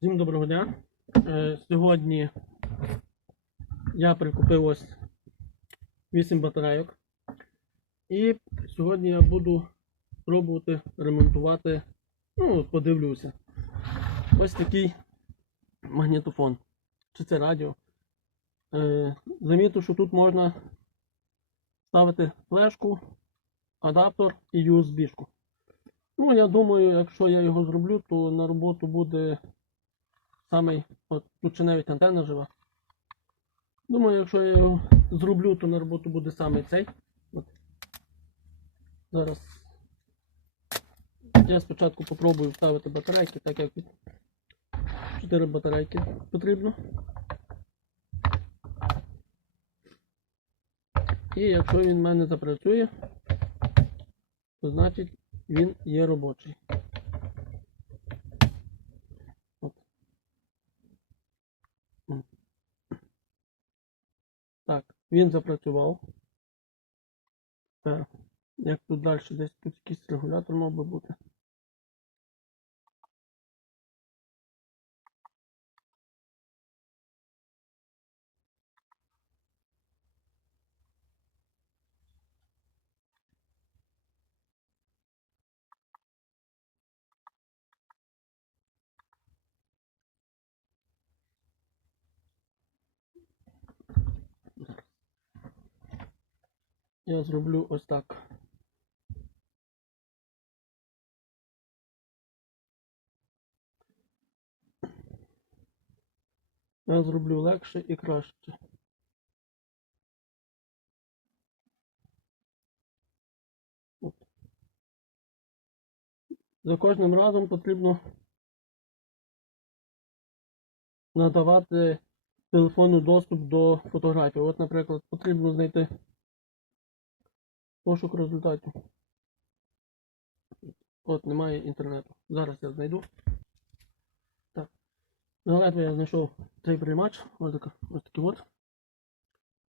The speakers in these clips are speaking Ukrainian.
Всім доброго дня. Е, Сьогодні я прикупив ось 8 батарейок. І сьогодні я буду пробувати ремонтувати, ну, подивлюся. Ось такий магнітофон. Чи це радіо. Е, Замітив, що тут можна ставити флешку, адаптер і USB-шку. Ну, я думаю, якщо я його зроблю, то на роботу буде самий. От тут ще навіть антенна жива. Думаю, якщо я його зроблю, то на роботу буде саме цей. От. Зараз я спочатку попробую вставити батарейки, так як 4 батарейки потрібно. І якщо він в мене запрацює, то значить він є робочий. От. М. Так, він запрацював. Як тут далі, десь тут якийсь регулятор мав би бути. Я зроблю ось так. Я зроблю легше і краще. За кожним разом потрібно надавати телефону доступ до фотографій. От, наприклад, потрібно знайти пошук результатів. От, немає інтернету. Зараз я знайду. Так. Наглядно я знайшов цей приймач. Ось, така, ось такий от.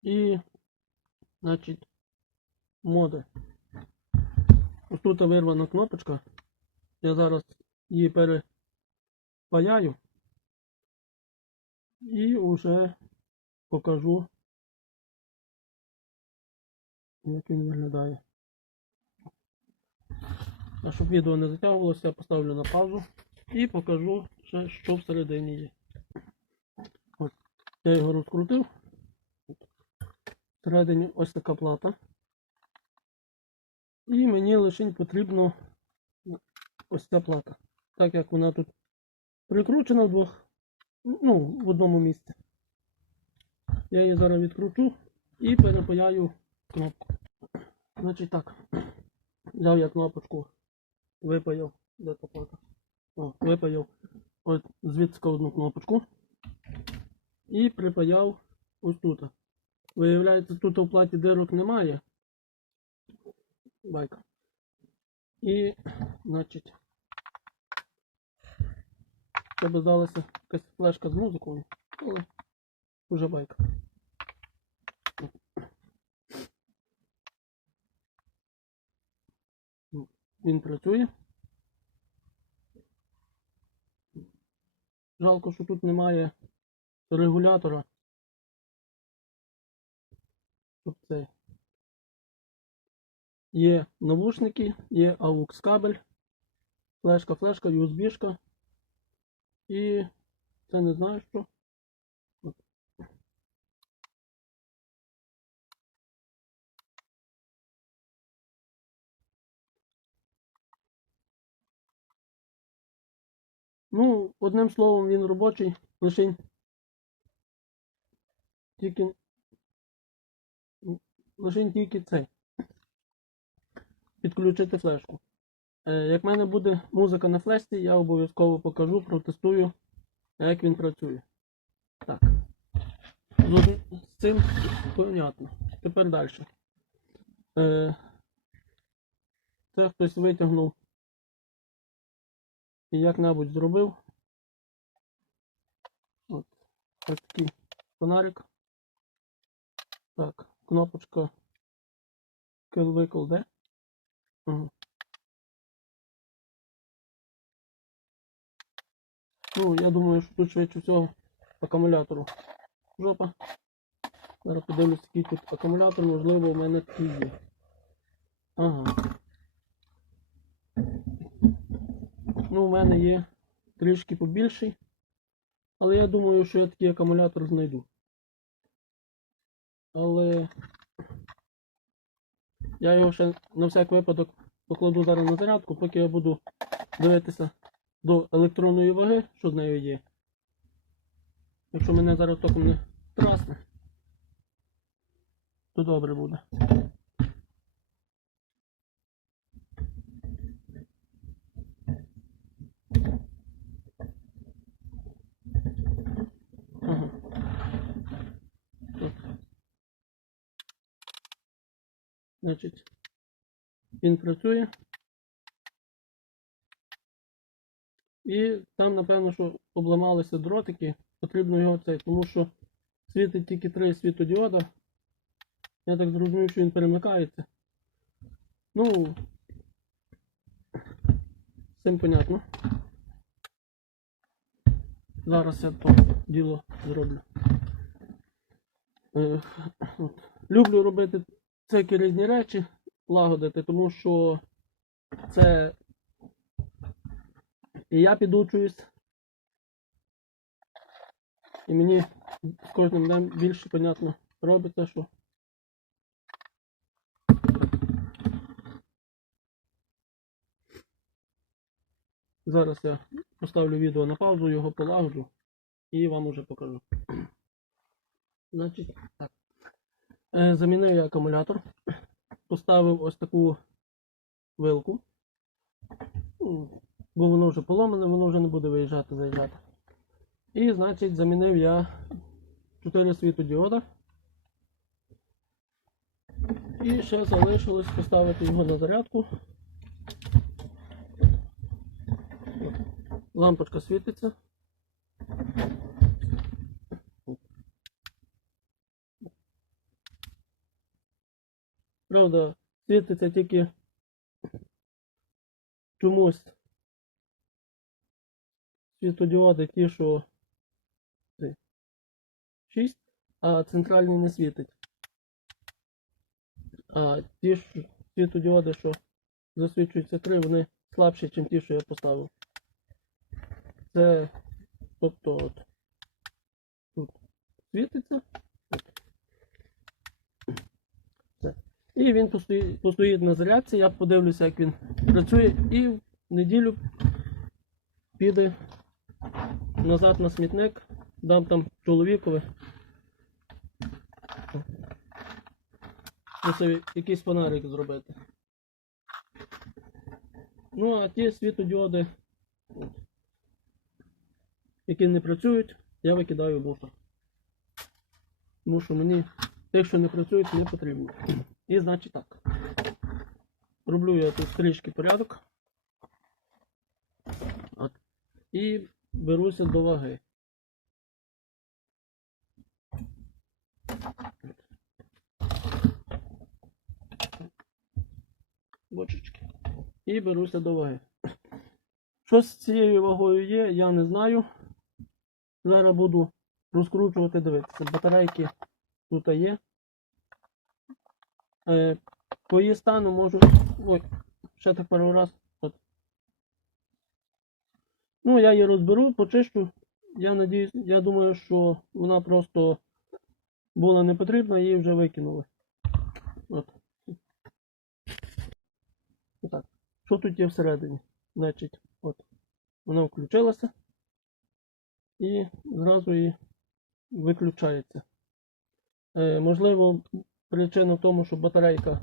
І, значить, моди. Ось тут вирвана кнопочка. Я зараз її перепаяю. І вже покажу, як він виглядає. А щоб відео не затягувалося, я поставлю на паузу і покажу ще, що всередині є. От, я його розкрутив. Всередині ось така плата. І мені лише потрібно ось ця плата. Так як вона тут прикручена в двох, ну, в одному місці. Я її зараз відкручу і перепаяю кнопку. Значить так. Взяв я кнопочку, випаяв, де та плата? О, випаяв от звідси одну кнопочку і припаяв ось тут. Виявляється, тут у платі дирок немає. Байка. І, значить, це би здалася якась флешка з музикою, але вже байка. Він працює. Жалко, що тут немає регулятора. Щоб це. Є навушники, є AUX кабель, флешка, флешка, USB-шка. І це не знаю що. Ну, одним словом, він робочий, лише тільки лише тільки цей. Підключити флешку. Е, як в мене буде музика на флешці, я обов'язково покажу, протестую, як він працює. Так. З цим понятно. Тепер далі. Е, це хтось витягнув як-небудь зробив. От. Ось такий фонарик. Так, кнопочка Kill Vehicle де? Ага. Ну, я думаю, що тут швидше всього акумулятору жопа. Зараз подивлюсь, який тут акумулятор, можливо, у мене такий є. Ага. Ну, у мене є трішки побільший. Але я думаю, що я такий акумулятор знайду. Але я його ще на всяк випадок покладу зараз на зарядку, поки я буду дивитися до електронної ваги, що з нею є. Якщо мене зараз током не трасне, то добре буде. Значить, він працює. І там, напевно, що обламалися дротики, потрібно його цей, тому що світить тільки три світодіода. Я так зрозумів, що він перемикається. Ну, цим понятно. Зараз я то діло зроблю. Е, от. Люблю робити всякі різні речі, лагодити, тому що це і я підучуюсь. І мені з кожним днем більше, понятно, робиться, що. Зараз я поставлю відео на паузу, його полагоджу і вам уже покажу. Значить, так. Е, Замінив я акумулятор, поставив ось таку вилку. Ну, бо воно вже поломане, воно вже не буде виїжджати, заїжджати. І, значить, замінив я 4 світодіода. І ще залишилось поставити його на зарядку. Лампочка світиться. Правда, світиться тільки чомусь світодіоди ті, що 6, а центральний не світить. А ті світодіоди, що засвічуються 3, вони слабші, ніж ті, що я поставив. Це, тобто, от, тут світиться. І він постоїть, на зарядці, я подивлюся, як він працює, і в неділю піде назад на смітник, дам там чоловікові. Якийсь фонарик зробити. Ну, а ті світодіоди, які не працюють, я викидаю в мусор. Тому що мені тих, що не працюють, не потрібно. І значить так. Роблю я тут трішки порядок. От. І беруся до ваги. Бочечки. І беруся до ваги. Що з цією вагою є, я не знаю. Зараз буду розкручувати, дивитися. Батарейки тут є. Е, по її стану можу. Ой, ще так пару раз. От. Ну, я її розберу, почищу. Я надіюсь, я думаю, що вона просто була не потрібна, її вже викинули. От. Отак. Що тут є всередині? Значить, от. Вона включилася і зразу її виключається. Е, можливо, причина в тому, що батарейка.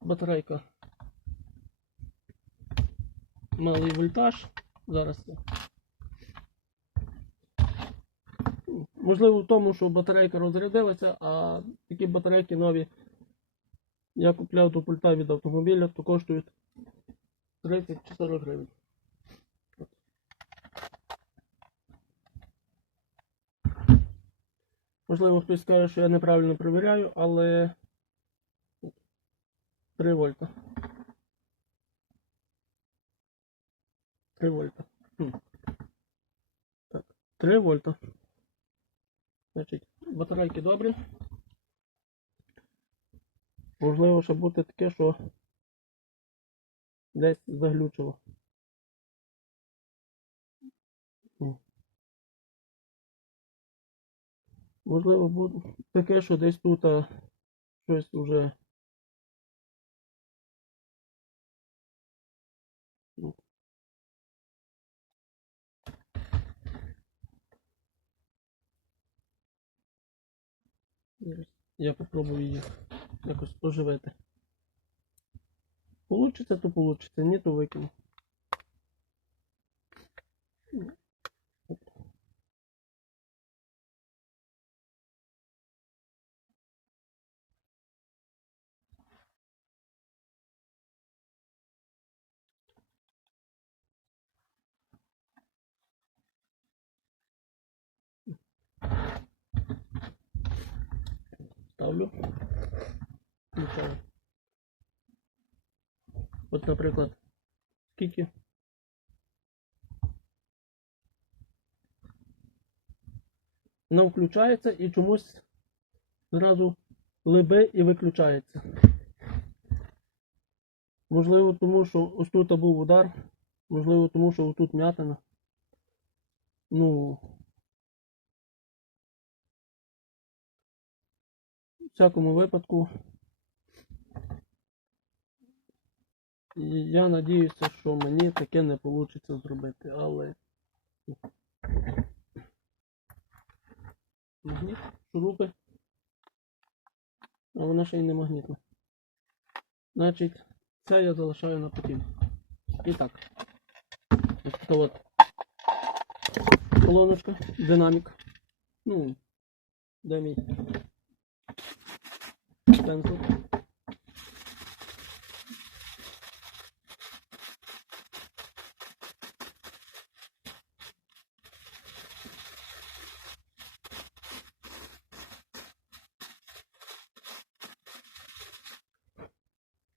Батарейка малий вольтаж. Зараз. Можливо, в тому, що батарейка розрядилася, а такі батарейки нові я купляв до пульта від автомобіля, то коштують 30 чи 40 гривень. Можливо, хтось скаже, що я неправильно перевіряю, але 3 вольта. 3 вольта. Так, 3 вольта. Значить, батарейки добрі. Можливо, ще бути таке, що десь заглючило. Можливо, буде таке, що десь тут а, щось уже. Я попробую її якось оживити. Получиться, то получиться, ні, то викину. Ставлю. Включаю. От, наприклад, скільки? Воно включається і чомусь зразу либе і виключається. Можливо, тому що ось тут був удар, можливо, тому що отут м'ятина. Ну. Всякому випадку. Я надіюся, що мені таке не вийде зробити, але. Магніт, шурупи. А вона ще й не магнітна. Значить, це я залишаю на потім. І так. Ось от колоночка, динамік. Ну, де мій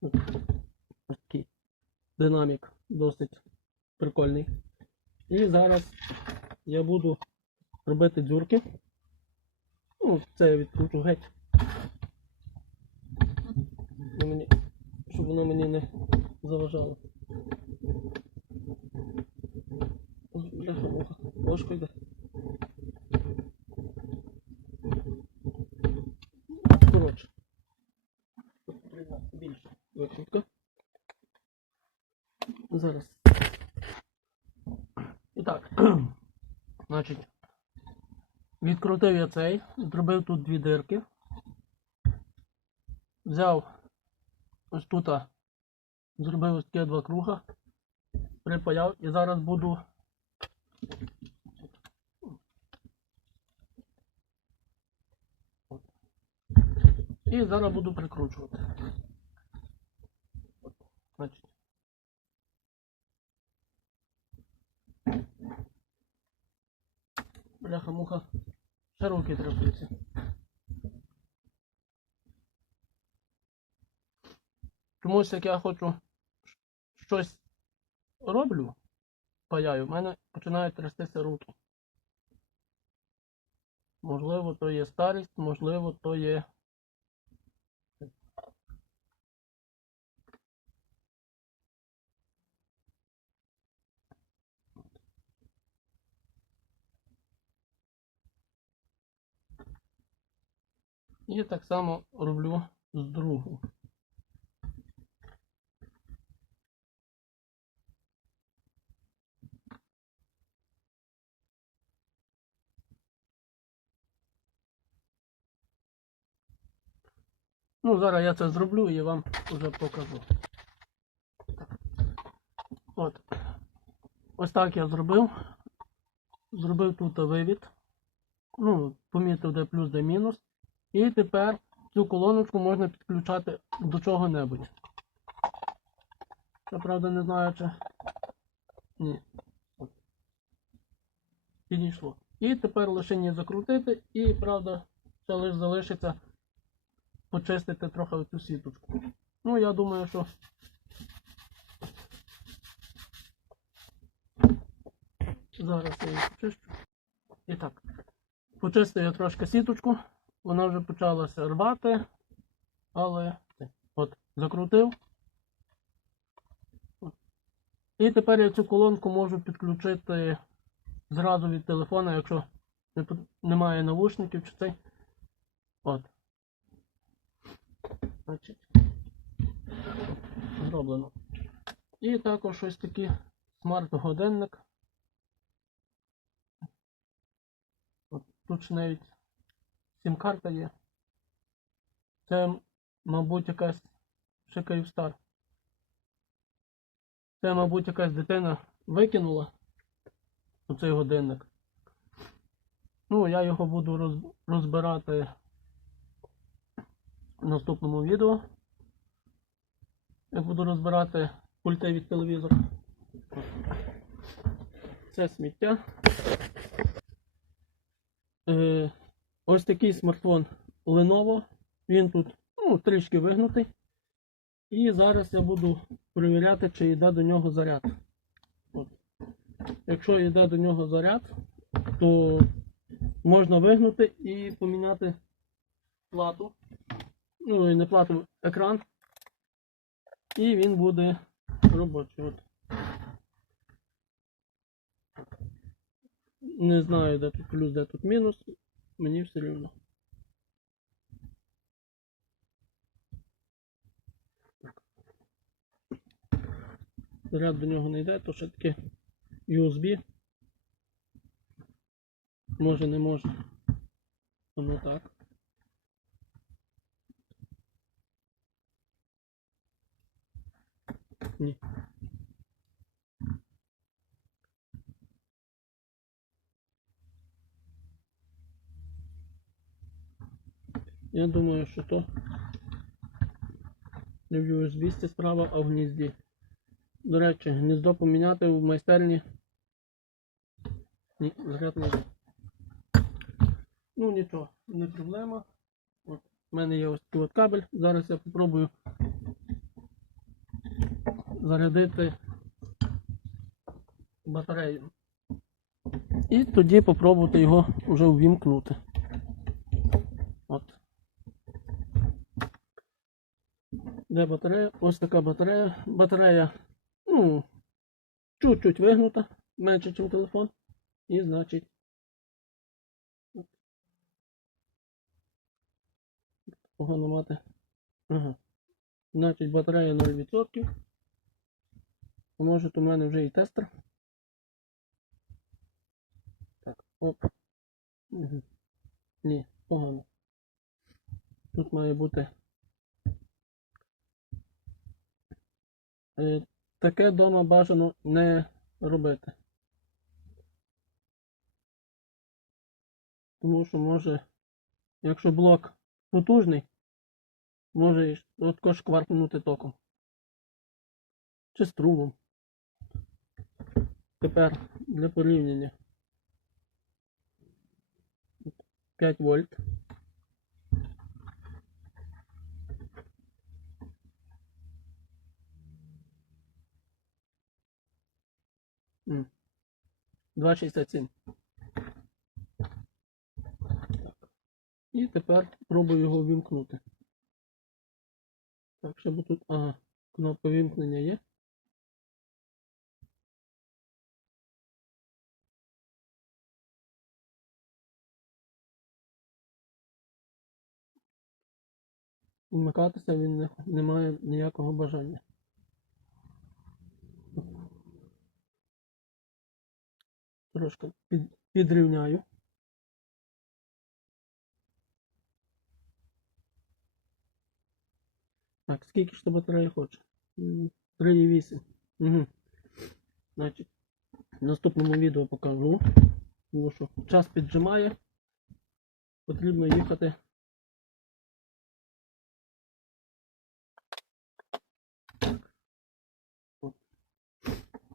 Ось такий динамік досить прикольний. І зараз я буду робити дзюрки. Ну, це я відкручу геть. Ну, мені, щоб воно мені не заважало. Ой, Бляха, муха. Ложка йде. Коротше. Тут потрібно більше викрутка. Зараз. І так. Значить, відкрутив я цей, зробив тут дві дирки. Взяв ось тут, зробив ось такі два круга, припаяв і зараз буду і зараз буду прикручувати. От, Значить. Бляха-муха, ще руки Тому Чомусь як я хочу щось роблю, паяю, в мене починають трястися руки. Можливо, то є старість, можливо, то є. І так само роблю з другу. Ну, зараз я це зроблю і вам вже покажу. От. Ось так я зробив. Зробив тут вивід. Ну, помітив, де плюс, де мінус. І тепер цю колоночку можна підключати до чого-небудь. Я правда не знаю, чи. Ні. Підійшло. І тепер лише її закрутити, і правда, це лише залишиться почистити трохи цю сіточку. Ну, я думаю, що Зараз я її почищу. І так. Почистив я трошки сіточку. Вона вже почалася рвати, але от, закрутив. І тепер я цю колонку можу підключити зразу від телефона, якщо немає навушників чи цей. От. Значить. Зроблено. І також ось такий смарт-годинник. Тут навіть сім-карта є. Це, мабуть, якась ще Київстар. Це, мабуть, якась дитина викинула оцей годинник. Ну, я його буду розбирати в наступному відео. Я буду розбирати пульти від телевізора. Це сміття. Е, ось такий смартфон Lenovo. Він тут ну, трішки вигнутий. І зараз я буду перевіряти, чи йде до нього заряд. От. Якщо йде до нього заряд, то можна вигнути і поміняти плату. Ну і не плату, екран. І він буде робочий. От. Не знаю, де тут плюс, де тут мінус. Мені все рівно. Заряд до нього не йде, то ще таке USB. Може не може. Тому так. Ні. Я думаю, що то не в USB справа, а в гнізді. До речі, гніздо поміняти в майстерні. Ні, заряд не. Ну нічого, не проблема. От, у мене є ось такий от кабель. Зараз я попробую зарядити батарею. І тоді попробувати його вже увімкнути. От. Де батарея? Ось така батарея. Батарея, ну, чуть-чуть вигнута, менше, ніж телефон. І значить. Погано мати. Ага. Значить батарея 0%. А Може у мене вже і тестер. Так, оп. Угу. Ні, погано. Тут має бути. Таке вдома бажано не робити. Тому що може, якщо блок потужний, може також кваркнути током. Чи струмом. Тепер для порівняння. 5 вольт. 2,67. І тепер пробую його вімкнути. Так, щоб тут. Ага, кнопка вімкнення є. Вмикатися він не, не має ніякого бажання. Трошки під, підрівняю. Так, скільки ж то батарея хоче? 3,8. Угу. Значить, в наступному відео покажу. Тому що час піджимає. Потрібно їхати.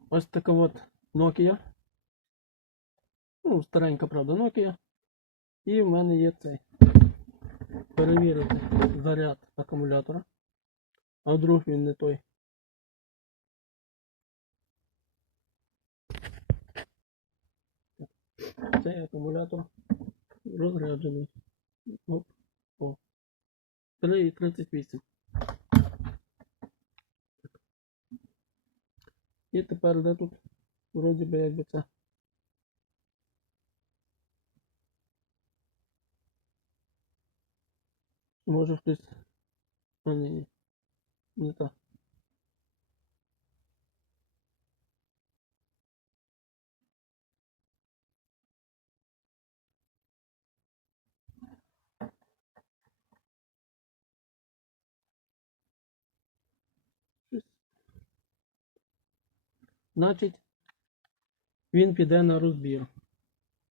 Ось така от Nokia. Ну, старенька, правда, Nokia. І в мене є цей. Перевірити заряд акумулятора. А вдруг він не той. Цей акумулятор розряджений. Оп. О. 3,38. І тепер де тут? Вроді би якби це. Може хтось. А ні. Не так. Значить, він піде на розбір.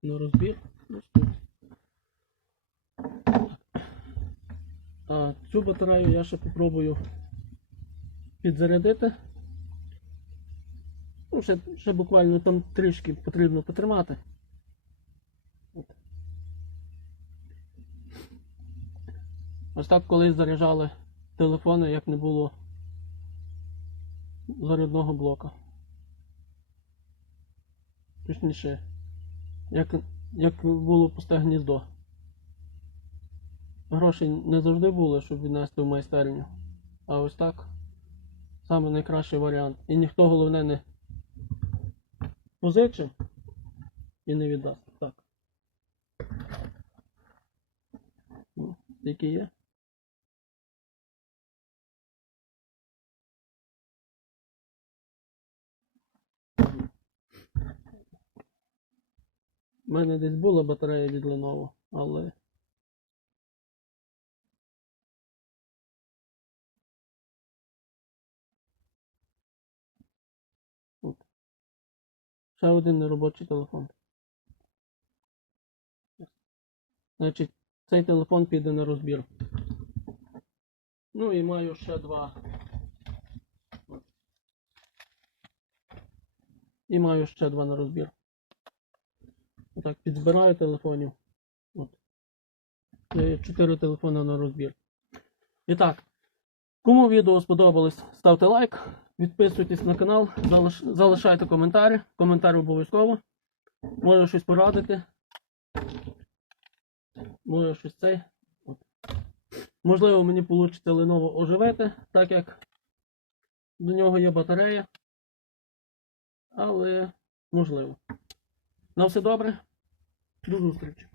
На розбір. Ось тут. А цю батарею я ще попробую підзарядити. Ну, ще, ще буквально там трішки потрібно потримати. От. Ось так колись заряджали телефони, як не було зарядного блока. Точніше, як, як було пусте гніздо. Грошей не завжди було, щоб віднести в майстерню. А ось так саме найкращий варіант. І ніхто головне не позичив і не віддасть. Так. Які є? У мене десь була батарея від Lenovo, але. Ще один неробочий телефон. Значить, цей телефон піде на розбір. Ну і маю ще два. І маю ще два на розбір. Отак, підзбираю телефонів. От. Е, Чотири телефони на розбір. І так, кому відео сподобалось, ставте лайк, підписуйтесь на канал, залиш- залишайте коментарі. Коментар обов'язково. Може щось порадити. Може щось цей. От. Можливо, мені вийде Lenovo оживити, так як до нього є батарея. Але можливо. На все добре. До зустрічі.